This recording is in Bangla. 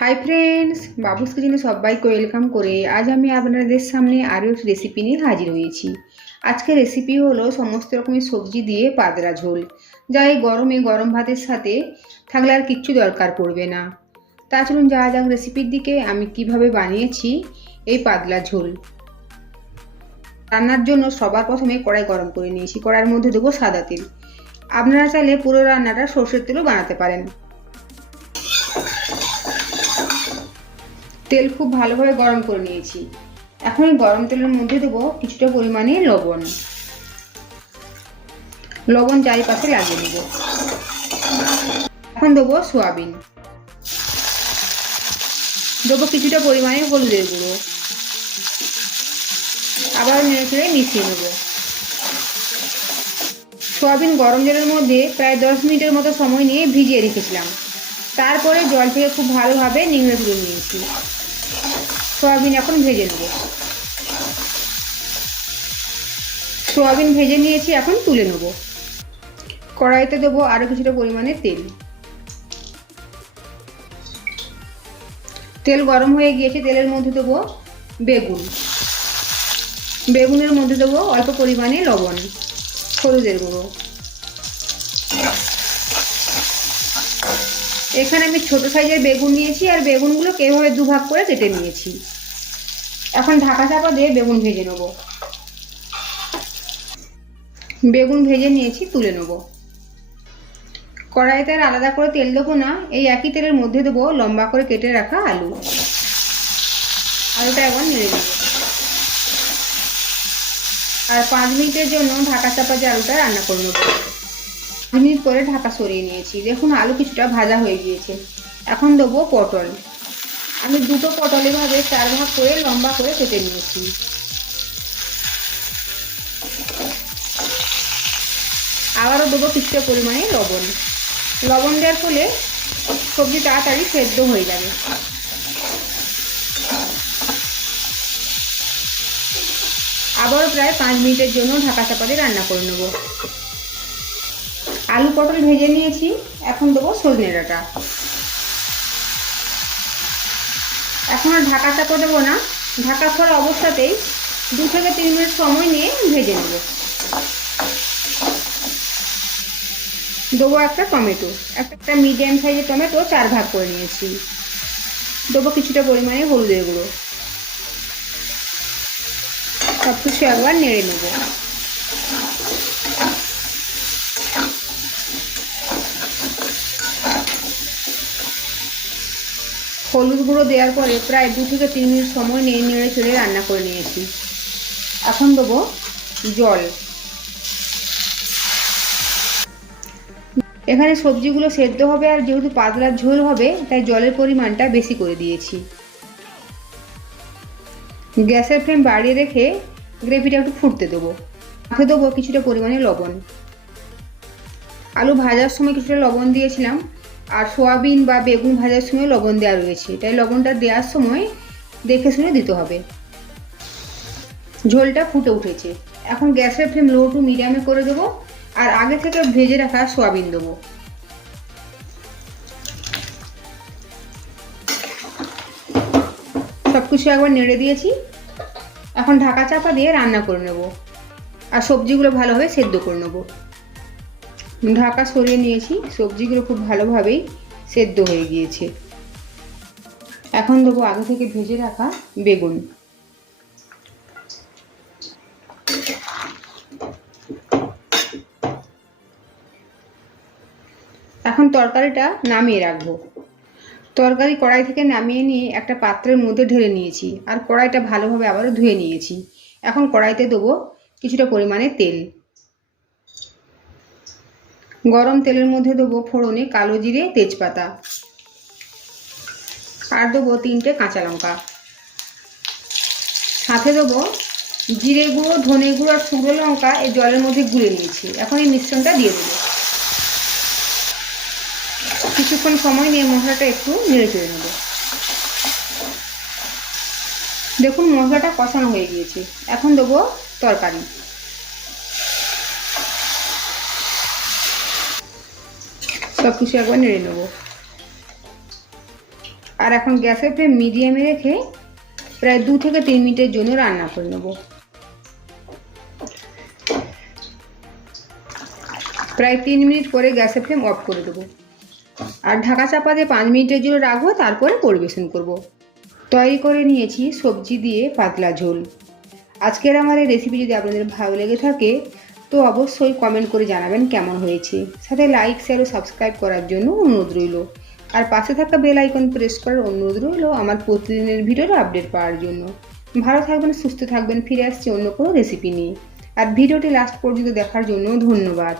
হাই ফ্রেন্ডস বাবুস কিচেনে সবাইকে ওয়েলকাম করে আজ আমি আপনাদের সামনে আরও একটি রেসিপি নিয়ে হাজির হয়েছি। আজকের রেসিপি হলো সমস্ত রকমের সবজি দিয়ে পাতলা ঝোল। যা এই গরমে গরম ভাতের সাথে থাকলে আর কিচ্ছু দরকার পড়বে না। তা চলুন যাওয়া যাক রেসিপির দিকে, আমি কীভাবে বানিয়েছি এই পাতলা ঝোল। রান্নার জন্য সবার প্রথমে কড়াই গরম করে নিয়েছি। কড়াইয়ের মধ্যে দেবো সাদা তেল। আপনারা চাইলে পুরো রান্নাটা সর্ষের তেলও বানাতে পারেন। তেল খুব ভালোভাবে গরম করে নিয়েছি। এখন এই গরম তেলের মধ্যে দেবো কিছুটা পরিমাণে লবণ। লবণ চারিপাশে লাগিয়ে নেব। এখন দেবো সোয়াবিন। দেবো কিছুটা পরিমাণে হলুদের গুঁড়ো। আবার নেড়ে চেড়ে মিশিয়ে নেব। সোয়াবিন গরম জলের মধ্যে প্রায় দশ মিনিটের মতো সময় নিয়ে ভিজিয়ে রেখেছিলাম। তারপরে জল থেকে খুব ভালোভাবে নিংড়ে তুলে নিয়েছি। সোয়াবিন এখন ভেজে নেব। সোয়াবিন ভেজে নিয়েছি, এখন তুলে নেব। কড়াইতে দেবো আরও কিছুটা পরিমাণে তেল। তেল গরম হয়ে গিয়েছে, তেলের মধ্যে দেবো বেগুন। বেগুনের মধ্যে দেবো অল্প পরিমাণে লবণ, হলুদের গুঁড়ো। এখানে আমি ছোট সাইজের বেগুন নিয়েছি আর বেগুনগুলোকে এভাবে দুভাগ করে কেটে নিয়েছি। এখন ঢাকা চাপা দিয়ে বেগুন ভেজে নেব। বেগুন ভেজে নিয়েছি, তুলে নেব। কড়াইতে আর আলাদা করে তেল দেবো না, এই একই তেলের মধ্যে দেবো লম্বা করে কেটে রাখা আলু। আলুটা একবার নেড়ে দেবো। আর পাঁচ মিনিটের জন্য ঢাকা চাপা দিয়ে আলুটা রান্না করে নেব। মিনিট পরে ঢাকা সরিয়ে নিয়েছি। দেখুন, আলু কিছুটা ভাজা হয়ে গিয়েছে। এখন দেবো পটল। আমি দুটো পটল এভাবে চার ভাগ করে লম্বা করে কেটে নিয়েছি। আবারও দেবো কিছুটা পরিমাণে লবণ। লবণ দেওয়ার ফলে সবজি তাড়াতাড়ি সেদ্ধ হয়ে যাবে। আবারও প্রায় পাঁচ মিনিটের জন্য ঢাকা চাপা দিয়ে রান্না করে নেব। আলু পটল ভেজে নিয়েছি। এখন দেবো সজনে ডাঁটা। এখন আর ঢাকা চাপা দেবো না। ঢাকা খোলা অবস্থাতেই দু থেকে তিন মিনিট সময় নিয়ে ভেজে নেব। দেবো একটা টমেটো। একটা মিডিয়াম সাইজের টমেটো, চার ভাগ করে নিয়েছি। দেবো কিছুটা পরিমাণে হলুদের গুঁড়ো। সব কিছু একবার নেড়ে নেব। হলুদ গুঁড়ো দেওয়ার পরে প্রায় দু থেকে তিন মিনিট সময় নিয়ে নেড়ে চেড়ে রান্না করে নিয়েছি। এখন দেবো জল। এখানে সবজিগুলো সেদ্ধ হবে আর যেহেতু পাতলার ঝোল হবে, তাই জলের পরিমাণটা বেশি করে দিয়েছি। গ্যাসের ফ্লেম বাড়িয়ে রেখে গ্রেভিটা একটু ফুটতে দেবো। মাখে দেবো কিছুটা পরিমাণে লবণ। আলু ভাজার সময় কিছুটা লবণ দিয়েছিলাম। আর সোয়াবিন বা বেগুন ভাজার সময় লবণ দেওয়া রয়েছে। তাই লবণটা দেওয়ার সময় দেখে শুনে দিতে হবে। ঝোলটা ফুটে উঠেছে। এখন গ্যাসের ফ্লেম লো টু মিডিয়ামে করে দেবো আর আগে থেকে ভেজে রাখা সোয়াবিন দেবো। সব কিছু একবার নেড়ে দিয়েছি। এখন ঢাকা চাপা দিয়ে রান্না করে নেব। আর সবজিগুলো ভালোভাবে সেদ্ধ করে নেব। ঢাকা সরিয়ে নিয়েছি। সবজিগুলো খুব ভালোভাবেই সেদ্ধ হয়ে গিয়েছে। এখন দেবো আগে থেকে ভেজে রাখা বেগুন। এখন তরকারিটা নামিয়ে রাখব। তরকারি কড়াই থেকে নামিয়ে নিয়ে একটা পাত্রের মধ্যে ঢেলে নিয়েছি আর কড়াইটা ভালোভাবে আবারও ধুয়ে নিয়েছি। এখন কড়াইতে দেবো কিছুটা পরিমাণে তেল। গরম তেলের মধ্যে দেবো ফোড়নে কালো জিরে, তেজপাতা। আর দেবো তিনটে কাঁচা লঙ্কা। সাথে দেবো জিরে গুঁড়ো, ধনে গুঁড়ো আর শুকনো লঙ্কা এই জলের মধ্যে গুলে নিয়েছি। এখন এই মিশ্রণটা দিয়ে দেবো। কিছুক্ষণ সময় নিয়ে মশলাটা একটু নেড়ে চেড়ে নেব। দেখুন মশলাটা কষানো হয়ে গিয়েছে। এখন দেবো তরকারি। সব কিছু একবার নেড়ে নেব। আর এখন গ্যাসের ফ্লেম মিডিয়ামে রেখে প্রায় দু থেকে তিন মিনিটের জন্য রান্না করে নেব। প্রায় তিন মিনিট পরে গ্যাসের ফ্লেম অফ করে দেবো। আর ঢাকা চাপা দিয়ে পাঁচ মিনিটের জন্য রাখব, তারপরে পরিবেশন করব। তৈরি করে নিয়েছি সবজি দিয়ে পাতলা ঝোল। আজকের আমার এই রেসিপি যদি আপনাদের ভালো লেগে থাকে তো অবশ্যই কমেন্ট করে জানাবেন কেমন হয়েছে। সাথে লাইক শেয়ার ও সাবস্ক্রাইব করার জন্য অনুরোধ রইল। আর পাশে থাকা বেল আইকন প্রেস করার অনুরোধ রইল আমার প্রতিদিনের ভিডিওর আপডেট পাওয়ার জন্য। ভালো থাকবেন, সুস্থ থাকবেন, ফিরে আসছি অন্য কোনো রেসিপি নিয়ে। আর ভিডিওটি লাস্ট পর্যন্ত দেখার জন্য ধন্যবাদ।